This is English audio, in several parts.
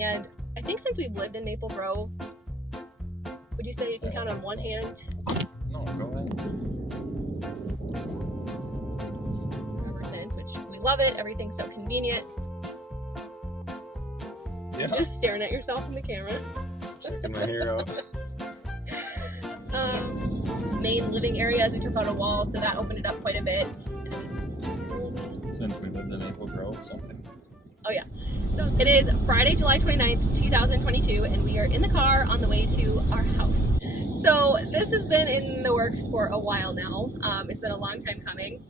and I think since we've lived in Maple Grove, would you say you can count on one hand? No, go ahead. Ever since, which we love it. Everything's so convenient. Yeah. Just staring at yourself in the camera. Checking my hair out. Main living areas, we took out a wall, so that opened it up quite a bit. Since we lived in Maple Grove, something. Oh yeah. So it is Friday, July 29th, 2022, and we are in the car on the way to our house. So this has been in the works for a while now. It's been a long time coming.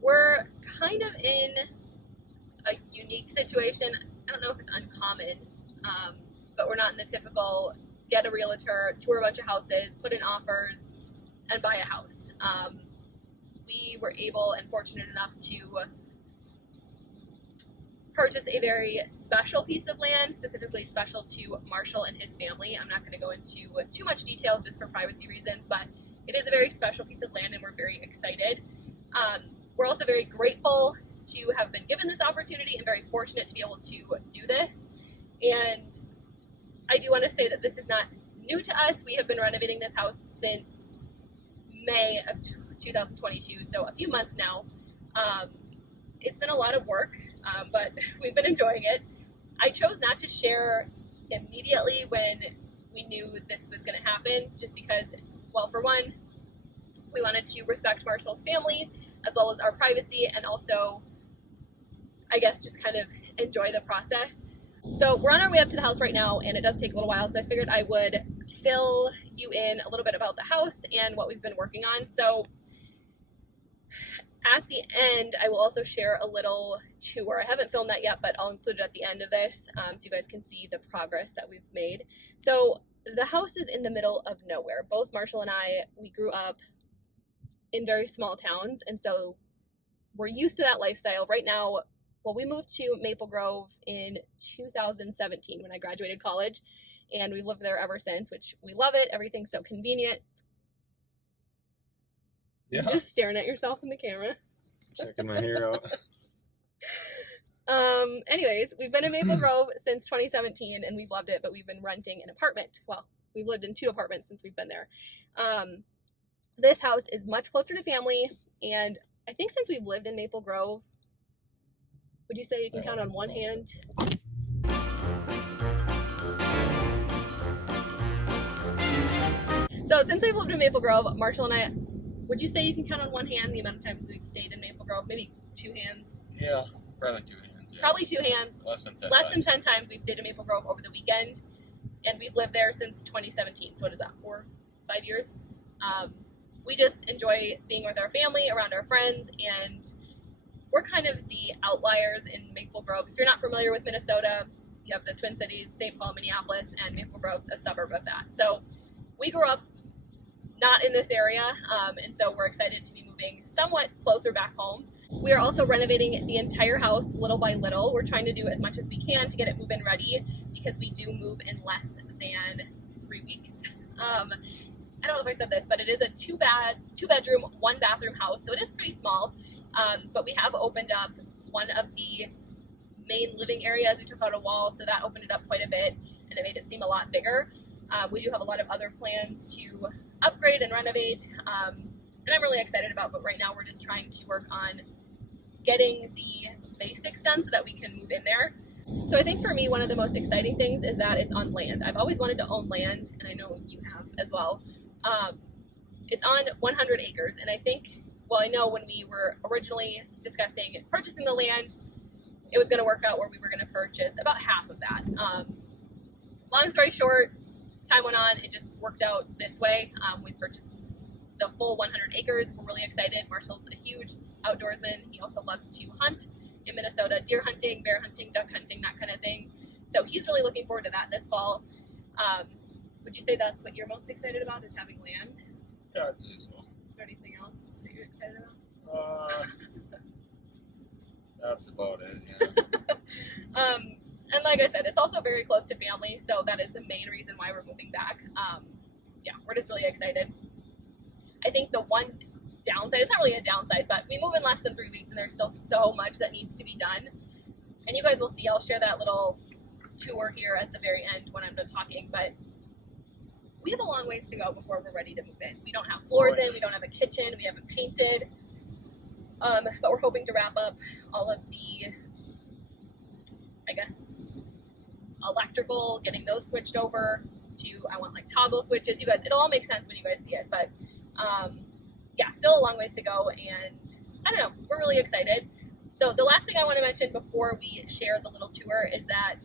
We're kind of in a unique situation. I don't know if it's uncommon, but we're not in the typical get a realtor, tour a bunch of houses, put in offers, and buy a house. We were able and fortunate enough to purchase a very special piece of land, specifically special to Marshall and his family. I'm not going to go into too much details just for privacy reasons, but it is a very special piece of land and we're very excited. We're also very grateful to have been given this opportunity and very fortunate to be able to do this. And I do want to say that this is not new to us. We have been renovating this house since May of 2022, so a few months now. It's been a lot of work, but we've been enjoying it. I chose not to share immediately when we knew this was going to happen, just because, well, for one, we wanted to respect Marshall's family as well as our privacy, and also, I guess, just kind of enjoy the process. So we're on our way up to the house right now, and it does take a little while, so I figured I would fill you in a little bit about the house and what we've been working on. So at the end, I will also share a little tour. I haven't filmed that yet, but I'll include it at the end of this so you guys can see the progress that we've made. So the house is in the middle of nowhere. Both Marshall and I, we grew up in very small towns, and so we're used to that lifestyle. Right now, well, we moved to Maple Grove in 2017 when I graduated college, and we've lived there ever since, which we love it. Everything's so convenient. Yeah. Just staring at yourself in the camera. Checking my hair out. Anyways, we've been in Maple Grove since 2017 and we've loved it, but we've been renting an apartment. Well, we've lived in 2 apartments since we've been there. This house is much closer to family, and I think since we've lived in Maple Grove, would you say you can count on one hand? So since we've lived in Maple Grove, Marshall and I, would you say you can count on one hand the amount of times we've stayed in Maple Grove? Maybe 2 hands? Yeah, probably 2 hands. Yeah. Probably 2 hands. Less than 10 Less times. than 10 times we've stayed in Maple Grove over the weekend, and we've lived there since 2017. So what is that, 4, 5 years? We just enjoy being with our family, around our friends, and we're kind of the outliers in Maple Grove. If you're not familiar with Minnesota, you have the Twin Cities, St. Paul, Minneapolis, and Maple Grove's a suburb of that. So we grew up not in this area, and so we're excited to be moving somewhat closer back home. We are also renovating the entire house little by little. We're trying to do as much as we can to get it move-in ready, because we do move in less than 3 weeks. I don't know if I said this, but it is a 2-bedroom, 1-bathroom house, so it is pretty small. But we have opened up one of the main living areas. We took out a wall, so that opened it up quite a bit, and it made it seem a lot bigger. We do have a lot of other plans to upgrade and renovate, and I'm really excited about, but right now we're just trying to work on getting the basics done so that we can move in there. So I think for me, one of the most exciting things is that it's on land. I've always wanted to own land, and I know you have as well. It's on 100 acres, and I think, well, I know when we were originally discussing purchasing the land, it was going to work out where we were going to purchase about half of that. Long story short, time went on, it just worked out this way. We purchased the full 100 acres. We're really excited. Marshall's a huge outdoorsman. He also loves to hunt in Minnesota, deer hunting, bear hunting, duck hunting, that kind of thing. So he's really looking forward to that this fall. Would you say that's what you're most excited about, is having land? Yeah, I'd say so. Is there anything else that you're excited about? That's about it, yeah. And like I said, it's also very close to family, so that is the main reason why we're moving back. Yeah, we're just really excited. I think the one downside, it's not really a downside, but we move in less than 3 weeks and there's still so much that needs to be done. And you guys will see, I'll share that little tour here at the very end when I'm done talking, but we have a long ways to go before we're ready to move in. We don't have floors in, we don't have a kitchen, we haven't painted, but we're hoping to wrap up all of the, I guess, electrical, getting those switched over to, I want like toggle switches. You guys, it'll all make sense when you guys see it, but yeah, still a long ways to go, and I don't know, we're really excited. So the last thing I want to mention before we share the little tour is that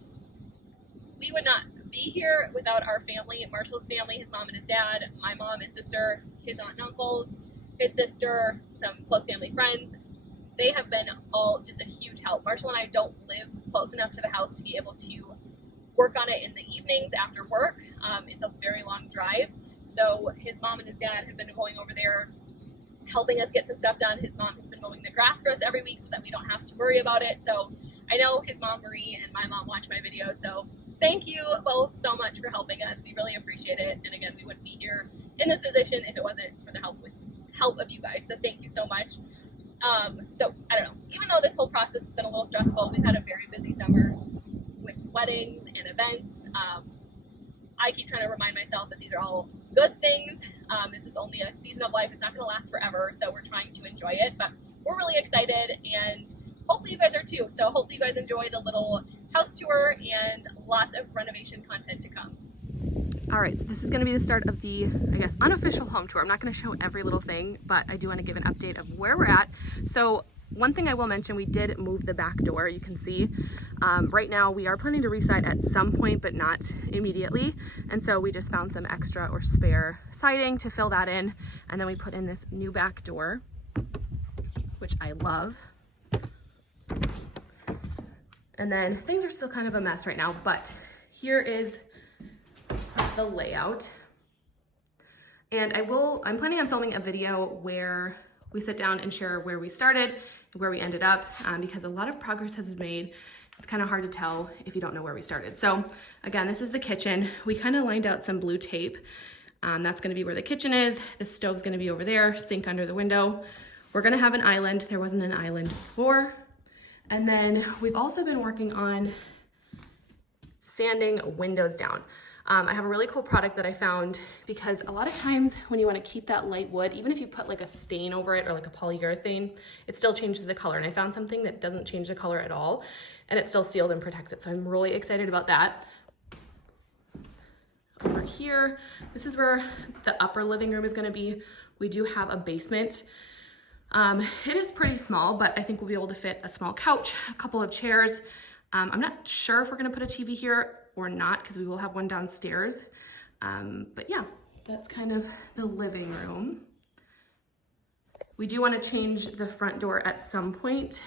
we would not be here without our family, Marshall's family, his mom and his dad, my mom and sister, his aunt and uncles, his sister, some close family friends. They have been all just a huge help. Marshall and I don't live close enough to the house to be able to work on it in the evenings after work. It's a very long drive. So his mom and his dad have been going over there helping us get some stuff done. His mom has been mowing the grass for us every week so that we don't have to worry about it. So I know his mom Marie and my mom watch my video, so thank you both so much for helping us. We really appreciate it. And again, we wouldn't be here in this position if it wasn't for the help of you guys. So thank you so much. So I don't know, even though this whole process has been a little stressful, we've had a very busy summer with weddings and events. I keep trying to remind myself that these are all good things. This is only a season of life. It's not going to last forever, so we're trying to enjoy it. But we're really excited, and hopefully you guys are too. So hopefully you guys enjoy the little house tour and lots of renovation content to come. All right, so this is going to be the start of the, I guess, unofficial home tour. I'm not going to show every little thing, but I do want to give an update of where we're at. So one thing I will mention, we did move the back door, you can see. Right now we are planning to re-side at some point, but not immediately. And so we just found some extra or spare siding to fill that in. And then we put in this new back door, which I love. And then things are still kind of a mess right now, but here is the layout. And I'm planning on filming a video where we sit down and share where we started, where we ended up, because a lot of progress has been made. It's kind of hard to tell if you don't know where we started. So again, this is the kitchen. We kind of lined out some blue tape. That's gonna be where the kitchen is. The stove's gonna be over there, sink under the window. We're gonna have an island. There wasn't an island before. And then we've also been working on sanding windows down. I have a really cool product that I found, because a lot of times when you want to keep that light wood, even if you put like a stain over it or like a polyurethane, it still changes the color. And I found something that doesn't change the color at all, and it's still sealed and protects it. So I'm really excited about that. Over here, this is where the upper living room is going to be. We do have a basement. It is pretty small, but I think we'll be able to fit a small couch, a couple of chairs. I'm not sure if we're going to put a TV here or not, because we will have one downstairs. But yeah, that's kind of the living room. We do want to change the front door at some point.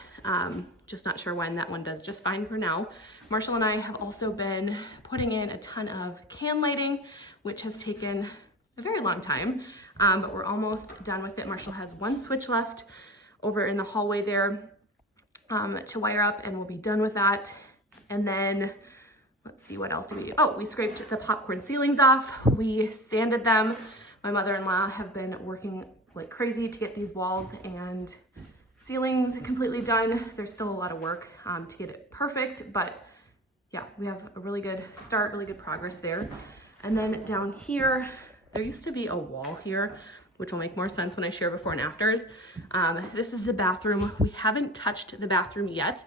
Just not sure when. That one does just fine for now. Marshall and I have also been putting in a ton of can lighting, which has taken a very long time, but we're almost done with it. Marshall has one switch left over in the hallway there to wire up, and we'll be done with that. And then let's see, what else did we do? Oh, we scraped the popcorn ceilings off. We sanded them. My mother-in-law have been working like crazy to get these walls and ceilings completely done. There's still a lot of work to get it perfect, but yeah, we have a really good start, really good progress there. And then down here, there used to be a wall here, which will make more sense when I share before and afters. This is the bathroom. We haven't touched the bathroom yet.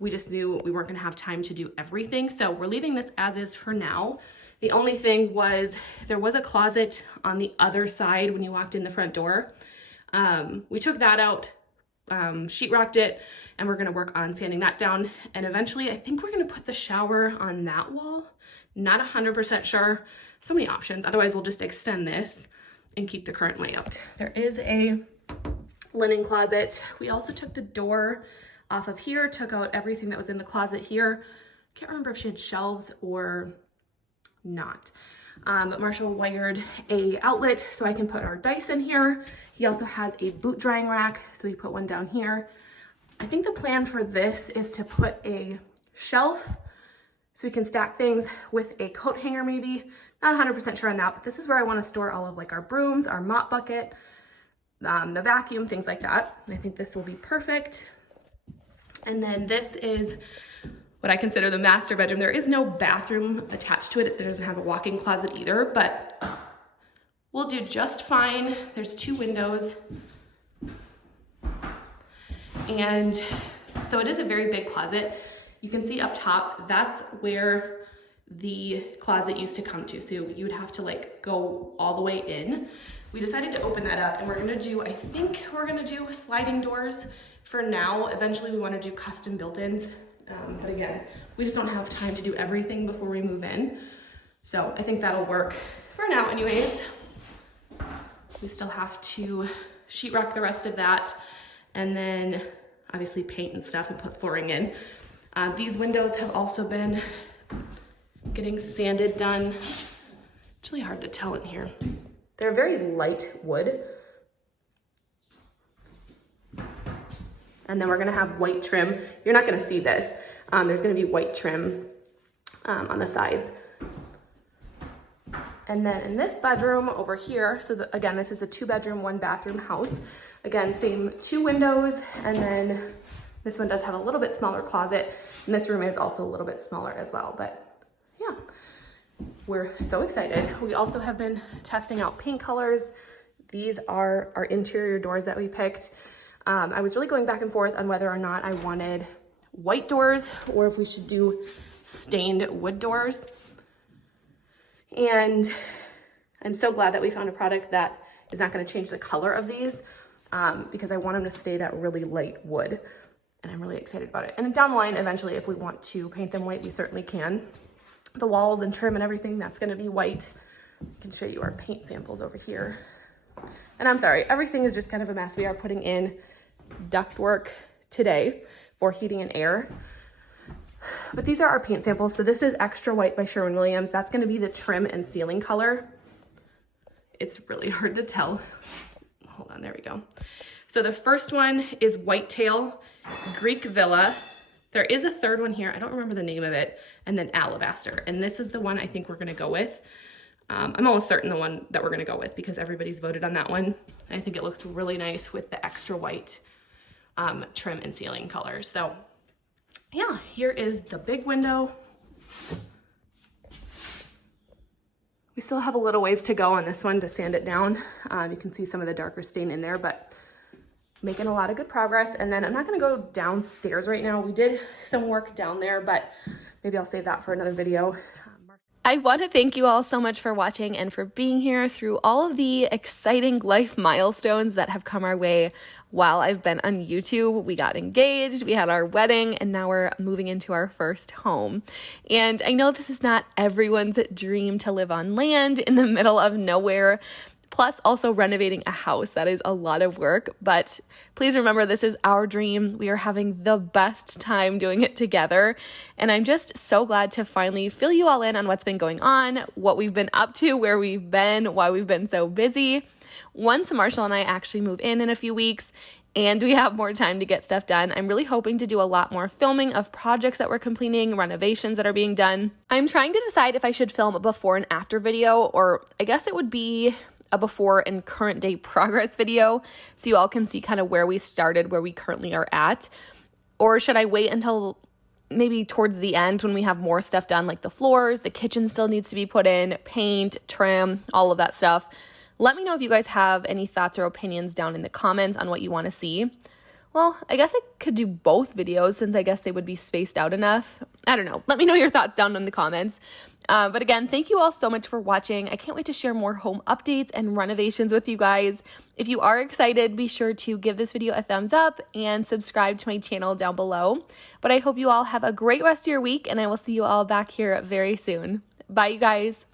We just knew we weren't gonna have time to do everything. So we're leaving this as is for now. The only thing was there was a closet on the other side when you walked in the front door. We took that out, sheetrocked it, and we're gonna work on sanding that down. And eventually I think we're gonna put the shower on that wall. Not 100% sure. So many options. Otherwise we'll just extend this and keep the current layout. There is a linen closet. We also took the door off of here, took out everything that was in the closet here. Can't remember if she had shelves or not. But Marshall wired a outlet so I can put our dice in here. He also has a boot drying rack, so we put one down here. I think the plan for this is to put a shelf so we can stack things with a coat hanger maybe. Not 100% sure on that, but this is where I want to store all of like our brooms, our mop bucket, the vacuum, things like that. And I think this will be perfect. And then this is what I consider the master bedroom. There is no bathroom attached to it. It doesn't have a walk-in closet either, but we'll do just fine. There's 2 windows. And so it is a very big closet. You can see up top, that's where the closet used to come to. So you would have to like go all the way in. We decided to open that up, and we're gonna do, I think we're gonna do sliding doors for now. Eventually we wanna do custom built-ins. But again, we just don't have time to do everything before we move in. So I think that'll work for now anyways. We still have to sheetrock the rest of that, and then obviously paint and stuff and put flooring in. These windows have also been getting sanded done. It's really hard to tell in here. They're very light wood. And then we're gonna have white trim. You're not gonna see this. There's gonna be white trim on the sides. And then in this bedroom over here, so again, this is a 2-bedroom, 1-bathroom house. Again, same 2 windows, and then this one does have a little bit smaller closet, and this room is also a little bit smaller as well, but yeah, we're so excited. We also have been testing out paint colors. These are our interior doors that we picked. I was really going back and forth on whether or not I wanted white doors or if we should do stained wood doors. And I'm so glad that we found a product that is not going to change the color of these because I want them to stay that really light wood. And I'm really excited about it. And down the line, eventually, if we want to paint them white, we certainly can. The walls and trim and everything, that's going to be white. I can show you our paint samples over here. And I'm sorry, everything is just kind of a mess. We are putting in ductwork today for heating and air. But these are our paint samples. So this is Extra White by Sherwin-Williams. That's going to be the trim and ceiling color. It's really hard to tell. Hold on, there we go. So the first one is Whitetail, Greek Villa. There is a third one here. I don't remember the name of it. And then Alabaster. And this is the one I think we're going to go with. I'm almost certain the one that we're going to go with because everybody's voted on that one. I think it looks really nice with the extra white trim and ceiling colors. So yeah, here is the big window. We still have a little ways to go on this one to sand it down. You can see some of the darker stain in there, but making a lot of good progress. And then I'm not gonna go downstairs right now. We did some work down there, but maybe I'll save that for another video. I want to thank you all so much for watching and for being here through all of the exciting life milestones that have come our way while I've been on YouTube. We got engaged, we had our wedding, and now we're moving into our first home. And I know this is not everyone's dream to live on land in the middle of nowhere, plus also renovating a house. That is a lot of work, but please remember this is our dream. We are having the best time doing it together, and I'm just so glad to finally fill you all in on what's been going on, what we've been up to, where we've been, why we've been so busy. Once Marshall and I actually move in a few weeks and we have more time to get stuff done, I'm really hoping to do a lot more filming of projects that we're completing, renovations that are being done. I'm trying to decide if I should film a before and after video, or I guess it would be a before and current day progress video so you all can see kind of where we started, where we currently are at. Or should I wait until maybe towards the end when we have more stuff done, like the floors, the kitchen still needs to be put in, paint, trim, all of that stuff. Let me know if you guys have any thoughts or opinions down in the comments on what you want to see. Well, I guess I could do both videos since I guess they would be spaced out enough. I don't know. Let me know your thoughts down in the comments. But again, thank you all so much for watching. I can't wait to share more home updates and renovations with you guys. If you are excited, be sure to give this video a thumbs up and subscribe to my channel down below. But I hope you all have a great rest of your week, and I will see you all back here very soon. Bye, you guys.